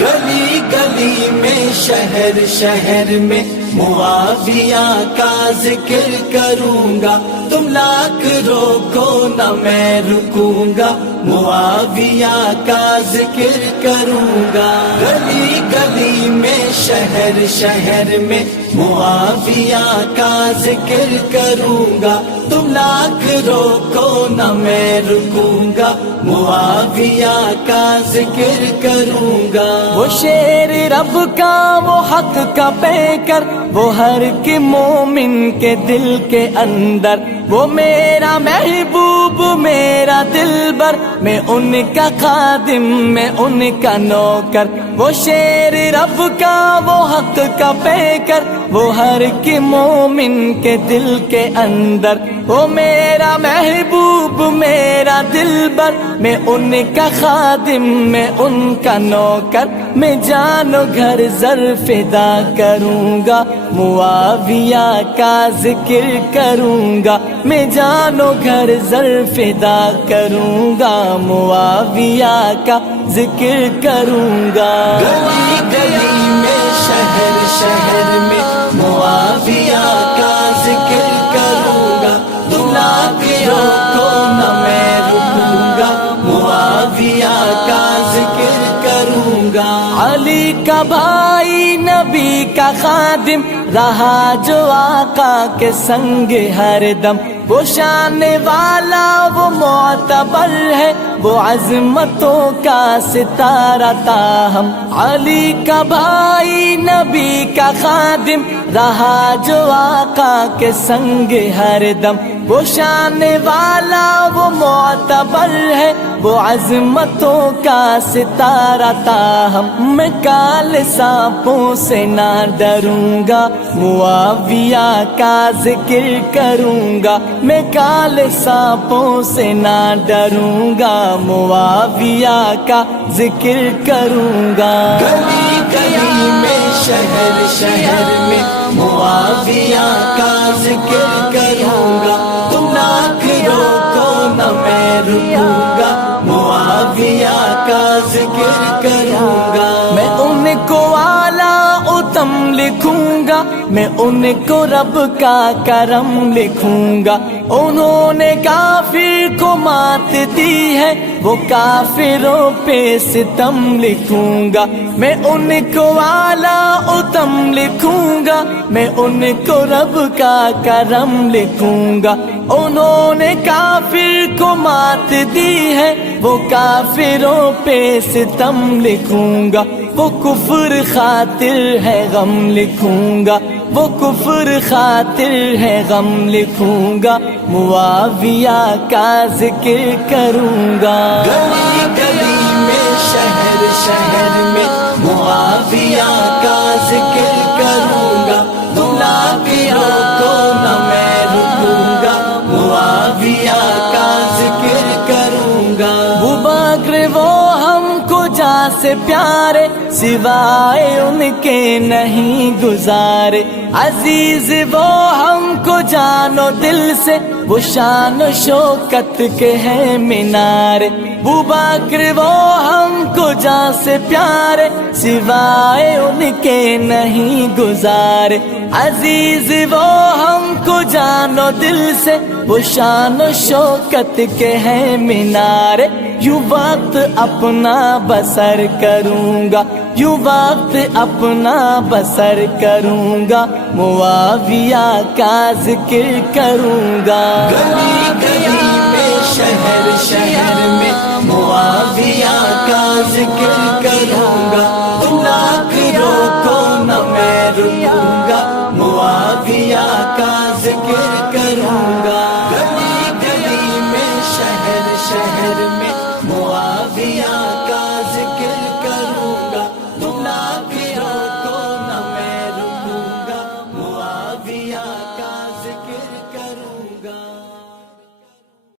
گلی گلی میں شہر شہر میں معاویہ کا ذکر کروں گا، تم لاکھ روکو نہ میں رکوں گا، معاویہ کا ذکر کروں گا۔ گلی گلی میں شہر شہر میں معاویہ کا ذکر کروں گا، تم لاکھ روکو نہ میں رکوں گا، معاویہ کا ذکر کروں گا۔ وہ شیر رب کا، وہ حق کا پیکر، وہ ہر کے مومن کے دل کے اندر، وہ میرا محبوب میرا دلبر، میں ان کا خادم میں ان کا نوکر۔ وہ شیر رب کا، وہ حق کا پیکر، وہ ہر کے مومن کے دل کے اندر، وہ میرا محبوب میرا دلبر، میں ان کا خادم میں ان کا نوکر۔ میں جان و گھر زر فدا کروں گا، معاویہ کا ذکر کروں گا، میں جان و گھر زر فدا کروں گا، معاویہ کا ذکر کروں گا۔ گلی گلی میں شہر شہر میں معاویہ کا ذکر کروں گا، تم لاکھ روکو نہ میں رکوں گا، معاویہ کا ذکر کروں گا۔ علی کا بھائی نبی کا خادم رہا جو آقا کے سنگ ہر دم، وہ شان والا وہ معتبر ہے، وہ عظمتوں کا ستارہ تاہم۔ علی کا بھائی نبی کا خادم رہا جو آقا کے سنگ ہر دم، وہ شان والا وہ معتبر ہے، وہ عظمتوں کا ستارہ تاہم۔ میں کال سانپوں سے نہ ڈروں گا، معاویہ کا ذکر کروں گا، میں کال سانپوں سے نہ ڈروں گا، معاویہ کا ذکر کروں گا۔ گلی گلی میں شہر شہر میں معاویہ کا ذکر کروں گا، تم لاکھ روکو نہ میں رکوں گا، معاویہ کا ذکر کروں گا۔ میں ان کو اعلیٰ اتم لکھوں گا، میں ان کو رب کا کرم لکھوں گا، انہوں نے کافر کو مات دی ہے، وہ کافروں پہ ستم لکھوں گا۔ میں ان کو اعلیٰ اتم لکھوں گا، میں ان کو رب کا کرم لکھوں گا، انہوں نے کافر کو مات دی ہے، وہ کافروں پہ ستم لکھوں گا۔ وہ کفر خاطر ہے غم لکھوں گا، وہ کفر خاطر ہے غم لکھوں گا، معاویہ کا ذکر کروں گا۔ گلی گلی میں شہر شہر میں معاویہ کا ذکر کروں گا، تم لاکھ روکو نہ میں رکوں گا، معاویہ کا ذکر کروں گا۔ وہ بکر وہ ہم کو جان سے پیارے، سوائے ان کے نہیں گزارے، عزیز وہ ہم کو جان و دل سے، وہ شان و شوکت کے ہیں مینارے۔ ابو بکر وہ ہم کو جان سے پیارے، سوائے ان کے نہیں گزارے، عزیز وہ ہم کو جان و دل سے، وہ شان و شوکت کے ہیں مینارے۔ یوں وقت اپنا بسر کروں گا، یوں وقت اپنا بسر کروں گا، معاویہ کا ذکر کروں گا۔ گلی گلی